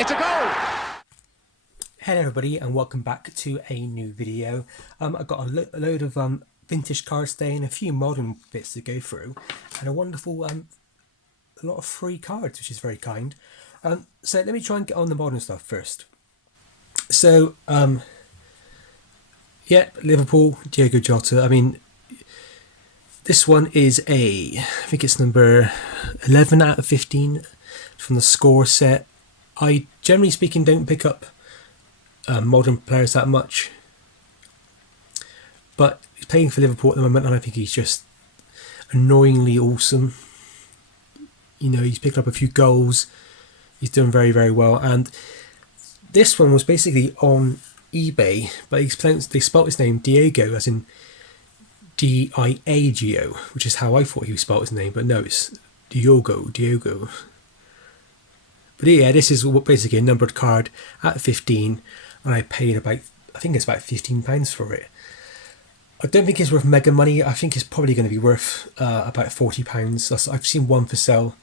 It's a goal! Hello everybody and welcome back to a new video. I've got a load of vintage cards today and a few modern bits to go through, and a wonderful a lot of free cards, which is very kind. So let me try and get on the modern stuff first. So yeah, Liverpool, Diogo Jota. I mean, this one is I think it's number 11 out of 15 from the score set. I generally speaking don't pick up modern players that much, but he's playing for Liverpool at the moment and I think he's just annoyingly awesome. You know, he's picked up a few goals, he's doing very, very well. And this one was basically on eBay, but they spelt his name Diego as in Diago, which is how I thought he spelled his name, but no, it's Diogo. But yeah, this is basically a numbered card at 15, and I paid about £15 for it. I don't think it's worth mega money. I think it's probably going to be worth about £40. I've seen one for sale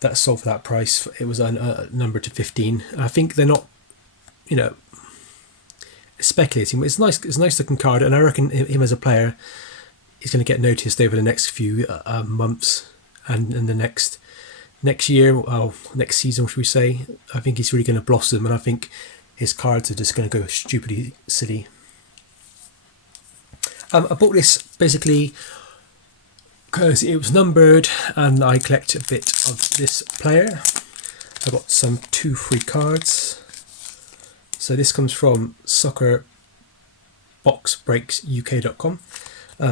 that sold for that price. It was a number to 15. I think they're not, you know, speculating, but it's nice. It's a nice looking card, and I reckon him as a player is going to get noticed over the next few months and in the next year, well, next season, should we say. I think he's really going to blossom, and I think his cards are just going to go stupidly silly. I bought this basically because it was numbered and I collect a bit of this player. I got some 2 free cards. So this comes from soccerboxbreaksuk.com.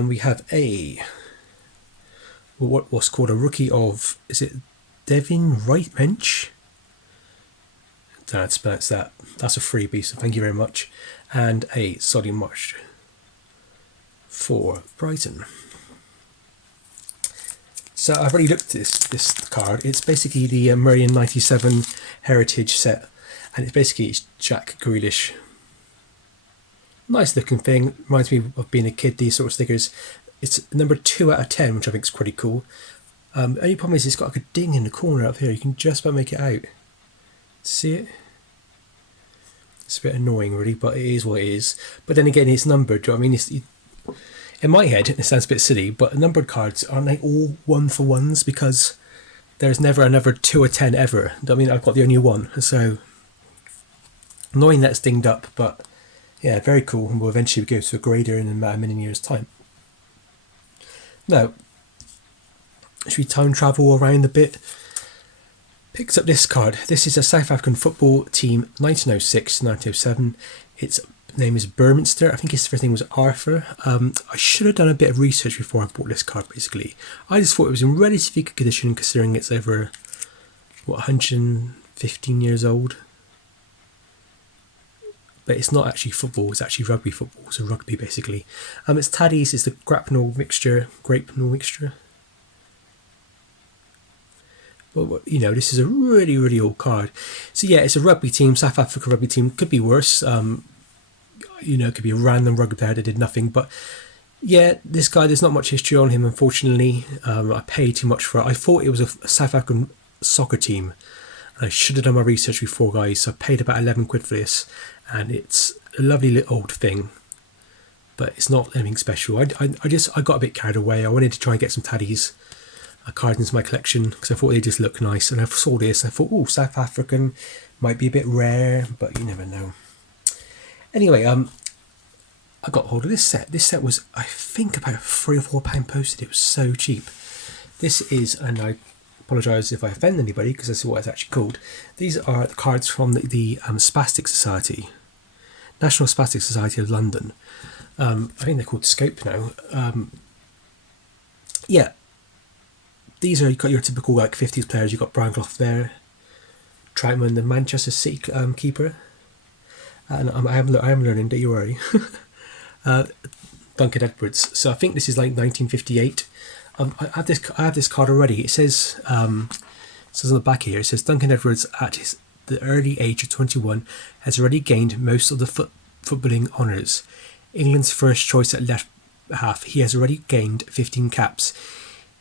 We have what's called a rookie of, is it Devin Wright-Mensch? I don't know how to pronounce that. That's a freebie, so thank you very much. And a Solly March for Brighton. So I've already looked at this card. It's basically the Meridian 97 Heritage set, and it's Jack Grealish. Nice looking thing. Reminds me of being a kid, these sort of stickers. It's number 2 out of 10, which I think is pretty cool. Only problem is it's got like a ding in the corner up here. You can just about make it out. See it? It's a bit annoying really, but it is what it is. But then again, it's numbered. Do you know what I mean? In my head, it sounds a bit silly, but numbered cards, aren't they all 1-for-1s? Because there's never another 2 or 10 ever. I mean, I've got the only one. So annoying that it's dinged up, but yeah, very cool. And we'll eventually go to a grader in about a million years' time. Now, should we time travel around a bit? Picks up this card. This is a South African football team, 1906-1907. Its name is Burminster. I think his first name was Arthur. I should have done a bit of research before I bought this card, basically. I just thought it was in relatively good condition, considering it's over, 115 years old. But it's not actually football, it's actually rugby football, so rugby basically. It's Taddy's, it's the grape mixture. But, you know, this is a really, really old card. So yeah, it's a rugby team, South Africa rugby team. Could be worse. You know, it could be a random rugby player that did nothing. But yeah, this guy, there's not much history on him, unfortunately. I paid too much for it. I thought it was a South African soccer team. I should have done my research before, guys. So I paid about 11 quid for this. And it's a lovely little old thing. But it's not anything special. I got a bit carried away. I wanted to try and get some Taddies cards into my collection because I thought they just looked nice, and I saw this and I thought, oh, South African might be a bit rare, but you never know. Anyway, I got hold of this set. This set was, I think, about £3 or £4 posted. It was so cheap. This is, and I apologise if I offend anybody because that's what it's actually called. These are the cards from the Spastic Society, National Spastic Society of London. I think they're called Scope now. Yeah. These are, you've got your typical like 50s players. You've got Brian Clough there, Troutman, the Manchester City keeper, and I am learning. Don't you worry. Duncan Edwards. So I think this is like 1958. I have this card already. It says on the back here. It says Duncan Edwards at the early age of 21 has already gained most of the footballing honours. England's first choice at left half. He has already gained 15 caps.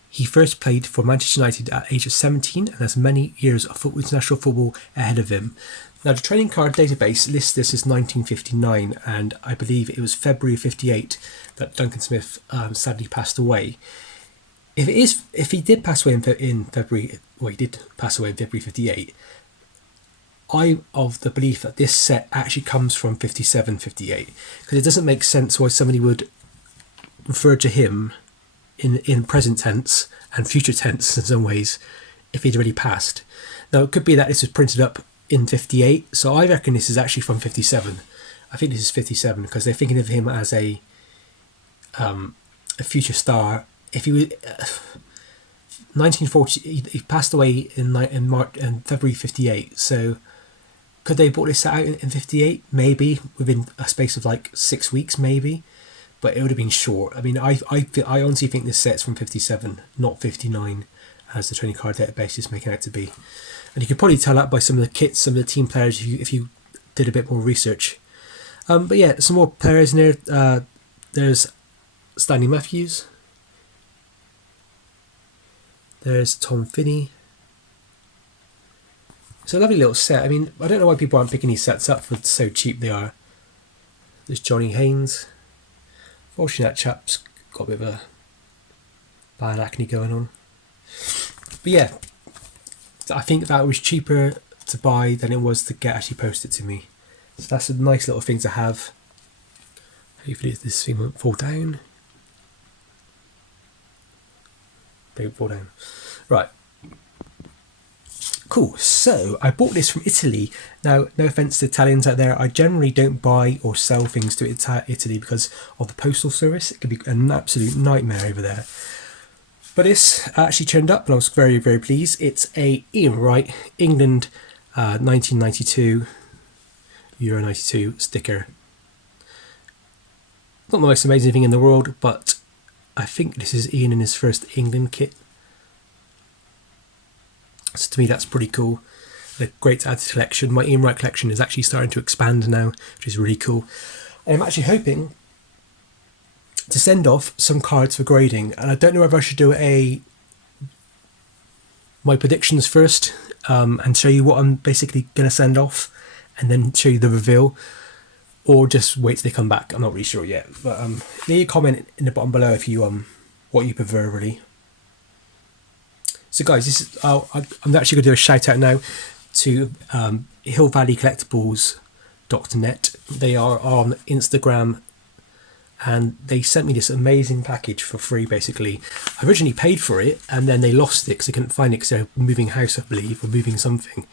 He first played for Manchester United at the age of 17 and has many years of international football ahead of him. Now, the trading card database lists this as 1959, and I believe it was February 58 that Duncan Smith sadly passed away. If he did pass away in February, well, he did pass away in February 58. I'm of the belief that this set actually comes from 57, 58, because it doesn't make sense why somebody would refer to him in present tense and future tense in some ways if he'd already passed. Now, it could be that this was printed up in 58, so I reckon this is actually from 57. I think this is 57 because they're thinking of him as a future star. If he was 1940, he passed away in February 58, so could they brought this out in 58? Maybe within a space of like 6 weeks, maybe, but it would have been short. I mean, I honestly think this set's from 57, not 59, as the trading card database is making out to be. And you could probably tell that by some of the kits, some of the team players, if you did a bit more research. But yeah, some more players in there. There's Stanley Matthews. There's Tom Finney. It's a lovely little set. I mean, I don't know why people aren't picking these sets up for so cheap they are. There's Johnny Haynes. Fortunately, that chap's got a bit of a bad acne going on. But yeah, I think that was cheaper to buy than it was to get actually posted to me. So that's a nice little thing to have. Hopefully this thing won't fall down. Don't fall down. Right. Cool. So I bought this from Italy. Now, no offense to Italians out there, I generally don't buy or sell things to Italy because of the postal service. It can be an absolute nightmare over there. But this actually turned up and I was very, very pleased. It's a Ian Wright England 1992 Euro 92 sticker. Not the most amazing thing in the world, but I think this is Ian in his first England kit. So to me, that's pretty cool. Great to add to the collection. My Ian Wright collection is actually starting to expand now, which is really cool. I'm actually hoping to send off some cards for grading, and I don't know whether I should do my predictions first and show you what I'm basically going to send off, and then show you the reveal, or just wait till they come back. I'm not really sure yet, but leave a comment in the bottom below if you what you prefer, really. So guys, this is I'm actually going to do a shout out now to hillvalleycollectibles.net. They are on Instagram, and they sent me this amazing package for free. Basically, I originally paid for it, and then they lost it because they couldn't find it because they're moving house, I believe, or moving something.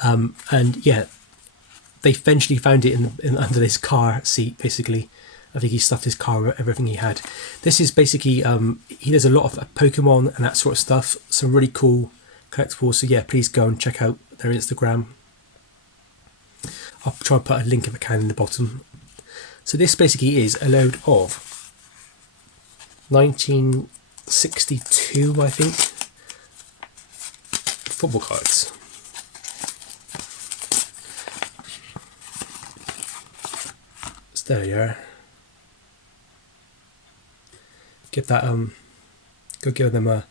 And yeah, they eventually found it in under this car seat, basically. I think he stuffed his car with everything he had. This is basically, he does a lot of Pokemon and that sort of stuff. Some really cool collectibles. So yeah, please go and check out their Instagram. I'll try and put a link if I can in the bottom. So this basically is a load of 1962, I think, football cards. So there you are. Give that go give them a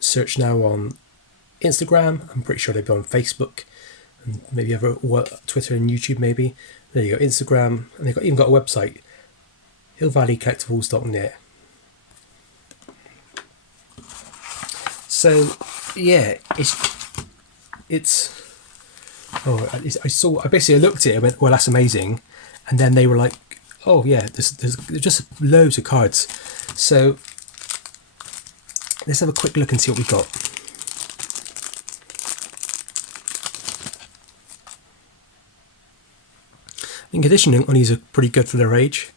search now on Instagram. I'm pretty sure they'll be on Facebook and maybe Twitter and YouTube maybe. There you go, Instagram, and they've even got a website, hillvalleycollectibles.net. So yeah, I basically looked at it and went, well, that's amazing, and then they were like, oh yeah, there's just loads of cards. So let's have a quick look and see what we got. I think conditioning on these are pretty good for their age.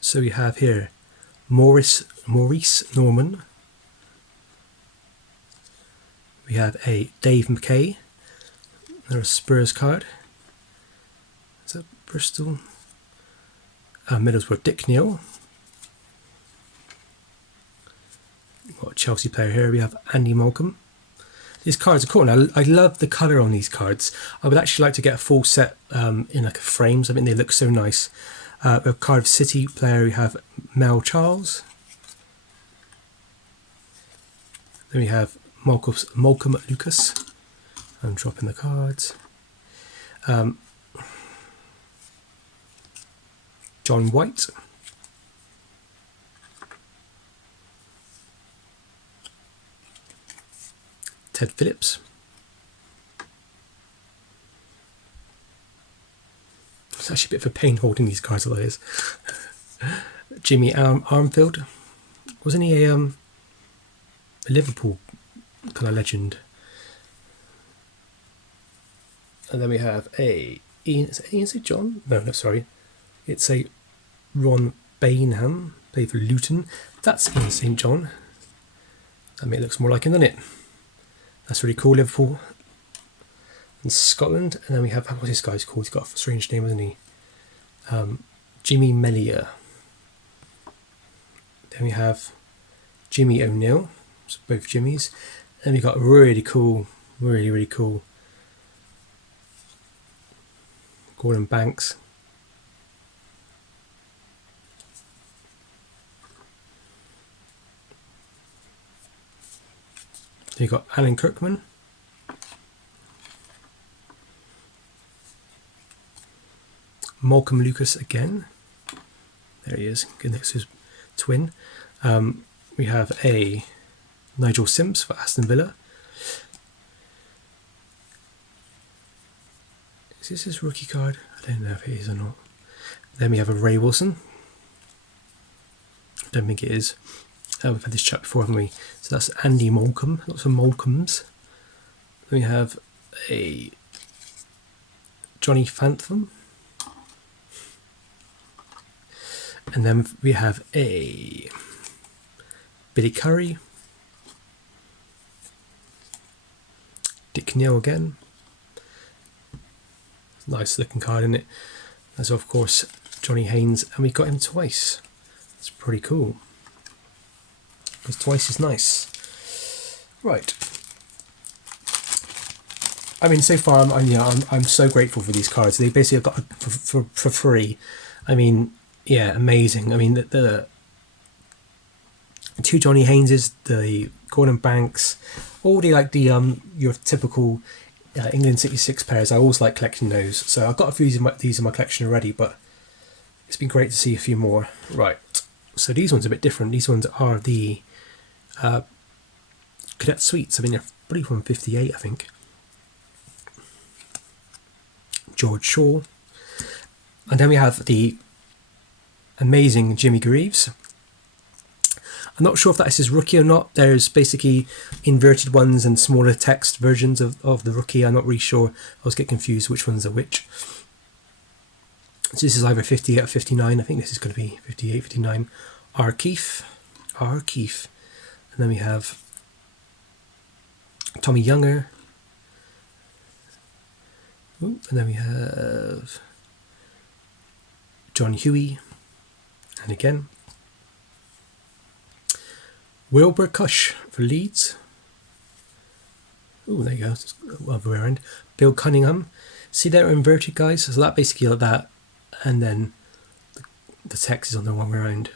So we have here Maurice Norman. We have a Dave McKay. There's a Spurs card. Is that Bristol? Middlesbrough, Dick Neal. We've got a Chelsea player here. We have Andy Malcolm. These cards are cool. And I love the colour on these cards. I would actually like to get a full set in like frames. I think they look so nice. A Cardiff City player, we have Mel Charles. Then we have Malcolm Lucas. I'm dropping the cards. John White. Ted Phillips. It's actually a bit of a pain holding these cards, although it is. Jimmy Armfield. Wasn't he a Liverpool kind of legend? And then we have a Ian. Is it Ian St. John? No, sorry. It's a Ron Bainham, played for Luton. That's Ian St. John. I mean, it looks more like him, doesn't it? That's really cool. Liverpool and Scotland. And then we have, what's this guy's called? He's got a strange name, hasn't he? Jimmy Mellier. Then we have Jimmy O'Neill. So both Jimmys. And we got really cool, really cool Gordon Banks. Then you got Alan Kirkman. Malcolm Lucas again. There he is. Good next to his twin. We have a Nigel Sims for Aston Villa. Is this his rookie card? I don't know if it is or not. Then we have a Ray Wilson. I don't think it is. We've had this chat before, haven't we? So that's Andy Malcolm. Lots of Malcolms. Then we have a Johnny Fantham. And then we have a Billy Curry. Dick Neal again. Nice looking card, isn't it? That's of course Johnny Haynes, and we got him twice. That's pretty cool. Because twice is nice. Right. I mean, so far I'm so grateful for these cards. They basically got for free. I mean, yeah, amazing. I mean, the two Johnny Hayneses, the Gordon Banks, all the your typical England 66 pairs. I always like collecting those. So I've got a few of these in my collection already, but it's been great to see a few more. Right. So these ones are a bit different. These ones are the Cadet Suites. I mean, they're pretty from 58, I think. George Shaw. And then we have the amazing Jimmy Greaves. I'm not sure if that is his rookie or not. There's basically inverted ones and smaller text versions of the rookie. I'm not really sure. I always get confused which ones are which. So this is either 58 or 59. I think this is going to be 58, 59. R. Keefe. And then we have Tommy Younger. Ooh, and then we have John Huey. And again, Wilbur Cush for Leeds. Oh, there you go. Other way around. Bill Cunningham. See, they're inverted, guys. So that basically like that, and then the text is on the wrong way around.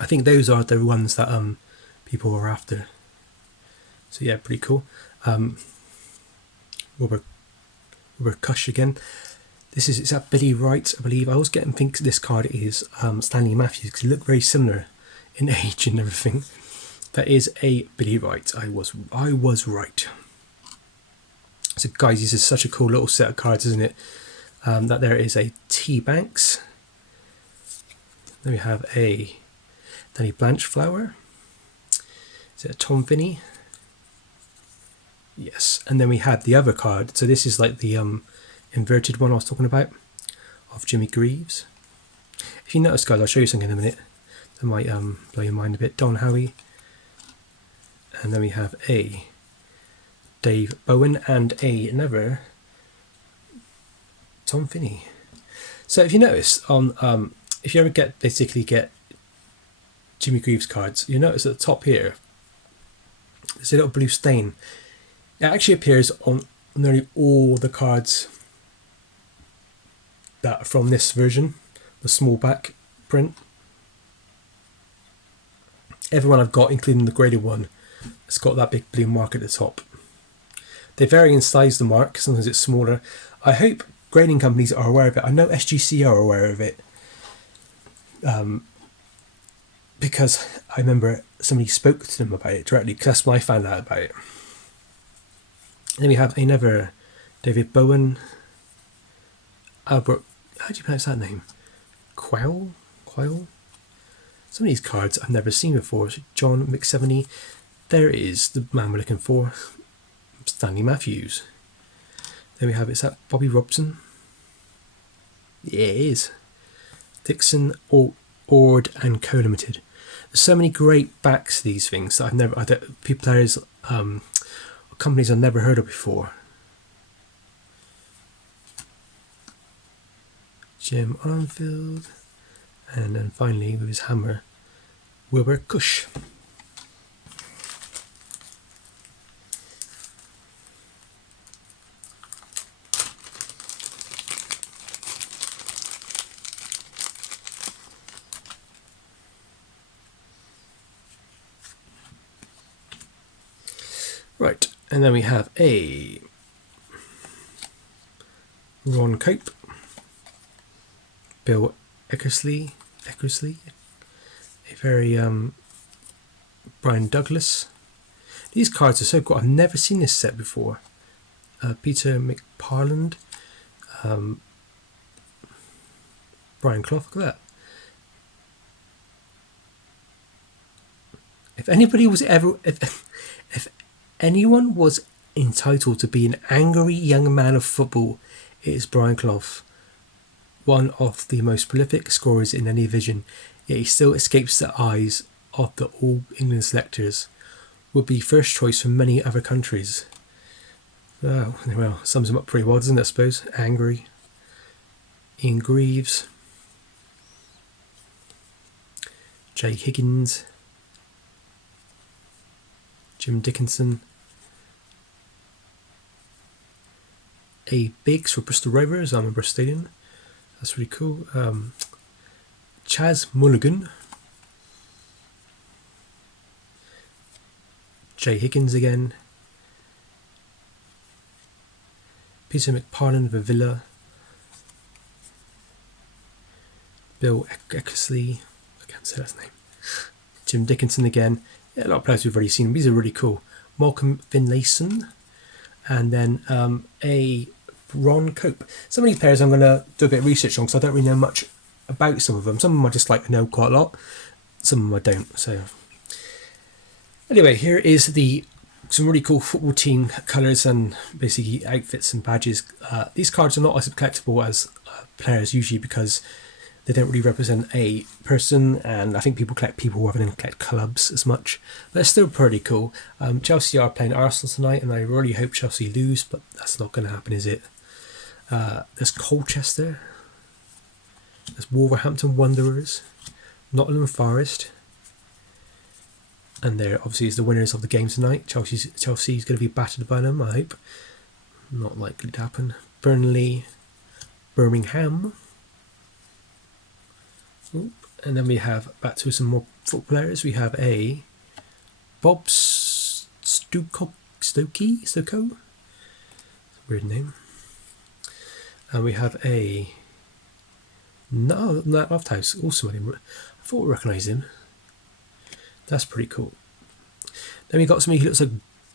I think those are the ones that people were after. So yeah, pretty cool. Wilbur Cush again. Is that Billy Wright, I believe. I always get and think this card is Stanley Matthews because they look very similar in age and everything. That is a Billy Wright. I was right. So guys, this is such a cool little set of cards, isn't it? That there is a T Banks. Then we have a Danny Blanchflower. Is it a Tom Finney? Yes. And then we had the other card. So this is like the inverted one I was talking about of Jimmy Greaves. If you notice, guys, I'll show you something in a minute that might blow your mind a bit. Don Howie. And then we have a Dave Bowen and another Tom Finney. So if you notice on if you ever get Jimmy Greaves cards, you notice at the top here there's a little blue stain. It actually appears on nearly all the cards that are from this version, the small back print. Everyone I've got, including the graded one, It's got that big blue mark at the top. They vary in size, the mark. Sometimes it's smaller. I hope grading companies are aware of it. I know SGC are aware of it. Because I remember somebody spoke to them about it directly, because that's when I found out about it. Then we have another David Bowen, Albert, how do you pronounce that name? Quayle? Some of these cards I've never seen before. John McSeveny. There it is, the man we're looking for. Stanley Matthews. Then we have, is that Bobby Robson? Yeah, it is. Dixon, Ord and Co Limited. There's so many great backs to these things that players, companies I've never heard of before. Jim Armfield, and then finally with his hammer, Wilbur Cush. Right, and then we have a Ron Cope, Bill Eckersley, a very Brian Douglas. These cards are so cool. I've never seen this set before. Peter McParland, Brian Clough. Look at that. If anybody was ever, if anyone was entitled to be an angry young man of football, it is Brian Clough. One of the most prolific scorers in any division, yet he still escapes the eyes of the All England selectors. Would be first choice for many other countries. Oh, well, sums him up pretty well, doesn't it, I suppose? Angry. Ian Greaves. Jay Higgins. Jim Dickinson. A. Biggs for Bristol Rovers. I'm a Bristolian. That's really cool. Chaz Mulligan. Jay Higgins again. Peter McParland for Villa. Bill Eckersley. I can't say that name. Jim Dickinson again. Yeah, a lot of players we've already seen. These are really cool. Malcolm Finlayson. And then a Ron Cope. Some of these players I'm going to do a bit of research on because I don't really know much about some of them. Some of them I just like know quite a lot. Some of them I don't. So anyway, here is some really cool football team colours and basically outfits and badges. These cards are not as collectible as players usually because they don't really represent a person, and I think people collect people rather than collect clubs as much. But it's still pretty cool. Chelsea are playing Arsenal tonight, and I really hope Chelsea lose, but that's not going to happen, is it? There's Colchester. There's Wolverhampton Wanderers. Nottingham Forest. And there obviously is the winners of the game tonight. Chelsea's going to be battered by them, I hope. Not likely to happen. Burnley, Birmingham. Oop. And then we have, back to some more football players, we have a Bob Stoko? Weird name. And we have a Nat Lofthouse, also I thought I recognised him. That's pretty cool. Then we got somebody who looks like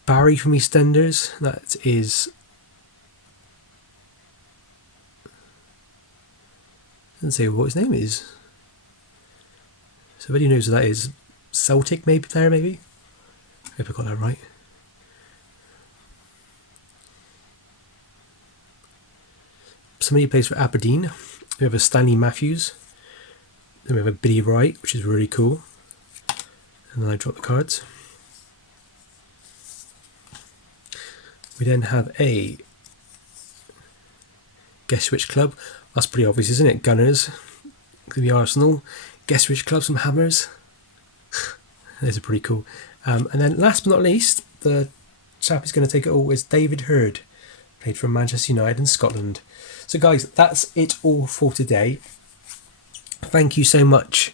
Barry from EastEnders. That is, doesn't say what his name is. So if anybody knows who that is, Celtic player maybe? I hope I got that right. Somebody who plays for Aberdeen. We have a Stanley Matthews. Then we have a Billy Wright, which is really cool. And then I drop the cards. We then have a guess which club. That's pretty obvious, isn't it? Gunners. Could be Arsenal. Guess which club? Some Hammers. Those are pretty cool. And then last but not least, the chap who's going to take it all is David Hurd. Played for Manchester United in Scotland. So guys, that's it all for today. Thank you so much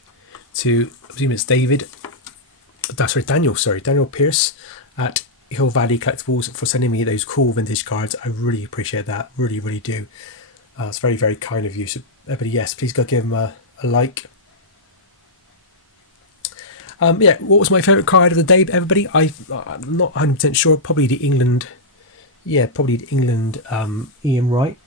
to, I presume it's David, Daniel Pierce at Hill Valley Collectibles for sending me those cool vintage cards. I really appreciate that, really, really do. It's very, very kind of you. So everybody, yes, please go give him a like. Yeah, what was my favourite card of the day, everybody? I'm not 100% sure. Probably the England. Yeah, probably the England Ian Wright.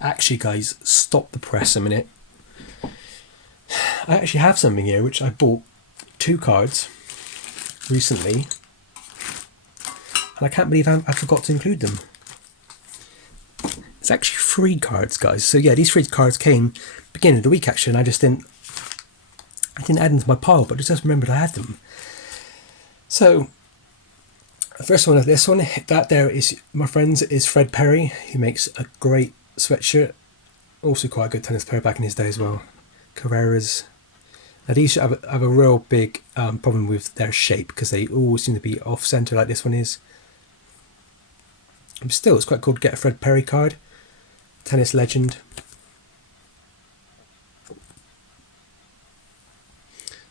Actually, guys, stop the press a minute. I actually have something here which I bought 2 cards recently, and I can't believe I forgot to include them. It's actually 3 cards, guys. So yeah, these 3 cards came beginning of the week actually, and I didn't add them to my pile, but I just remembered I had them. So the first one of this one, that there is, my friends, is Fred Perry. He makes a great sweatshirt, also quite a good tennis player back in his day as well. Carreras. Now these have a real big problem with their shape because they always seem to be off centre like this one is. But still, it's quite cool to get a Fred Perry card, tennis legend.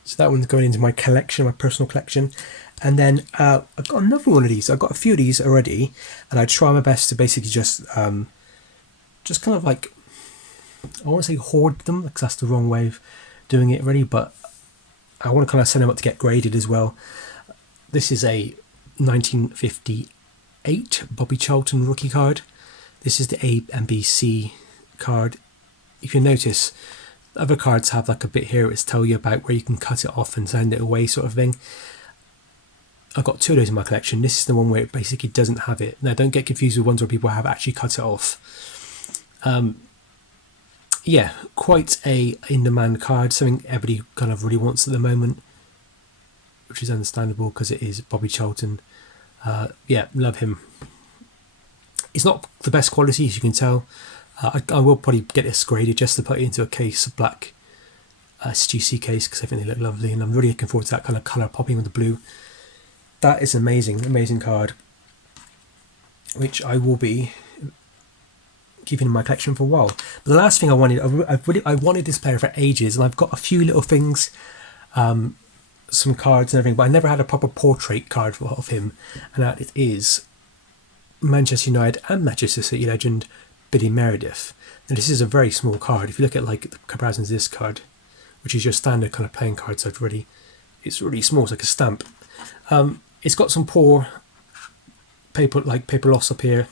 So that one's going into my collection, my personal collection. And then I've got another one of these. I've got a few of these already, and I try my best to basically just kind of like, I want to say hoard them, because that's the wrong way of doing it really, but I want to kind of send them up to get graded as well. This is a 1958 Bobby Charlton rookie card. This is the A and B C card. If you notice, other cards have like a bit here it's tell you about where you can cut it off and send it away sort of thing. I've got 2 of those in my collection. This is the one where it basically doesn't have it. Now don't get confused with ones where people have actually cut it off. Yeah, quite a in-demand card, something everybody kind of really wants at the moment, which is understandable because it is Bobby Charlton. Yeah, love him. It's not the best quality, as you can tell. I will probably get this graded just to put it into a case, a black SGC case, because I think they look lovely, and I'm really looking forward to that kind of colour popping with the blue. That is amazing, amazing card, which I will be keeping in my collection for a while. But the last thing I wanted, I wanted this player for ages, and I've got a few little things, some cards and everything, but I never had a proper portrait card of him, and that it is Manchester United and Manchester City legend Billy Meredith. Now this is a very small card. If you look at like the comparisons of this card, which is your standard kind of playing card, so it's really small, it's like a stamp. It's got some poor paper loss up here,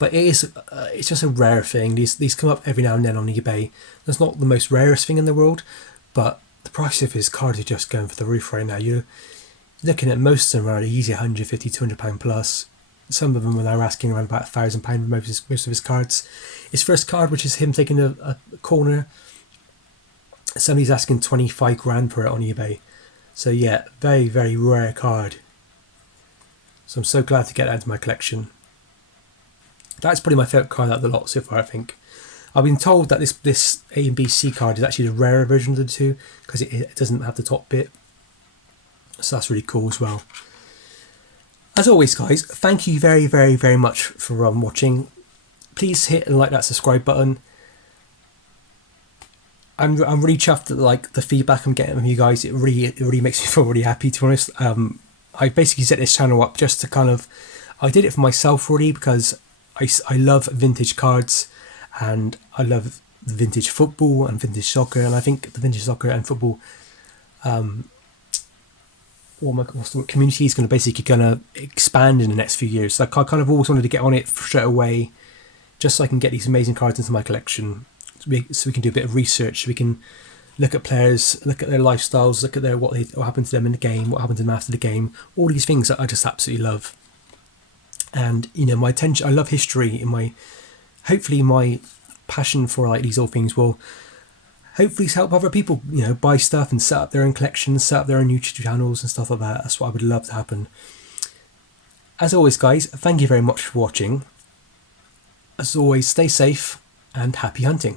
but it's just a rare thing. These come up every now and then on eBay. That's not the most rarest thing in the world, but the price of his cards are just going for the roof right now. You're looking at most of them around easy £150, £200 plus. Some of them are now asking around about £1,000 for most of his cards. His first card, which is him taking a corner, somebody's asking 25 grand for it on eBay. So yeah, very, very rare card. So I'm so glad to get that into my collection. That's probably my favourite card out of the lot so far, I think. I've been told that this A and B C card is actually the rarer version of the 2 because it doesn't have the top bit. So that's really cool as well. As always, guys, thank you very, very, very much for watching. Please hit and like that subscribe button. I'm really chuffed at like the feedback I'm getting from you guys. It really makes me feel really happy, to be honest. I basically set this channel up just to kind of, I did it for myself really because I love vintage cards and I love vintage football and vintage soccer, and I think the vintage soccer and football community is basically going to expand in the next few years. So I kind of always wanted to get on it straight away just so I can get these amazing cards into my collection, so we can do a bit of research, so we can look at players, look at their lifestyles, look at what happened to them in the game, what happened to them after the game, all these things that I just absolutely love. And my attention, I love history. Hopefully my passion for like these old things will hopefully help other people, buy stuff and set up their own collections, set up their own YouTube channels and stuff like that. That's what I would love to happen. As always, guys, thank you very much for watching. As always, stay safe and happy hunting.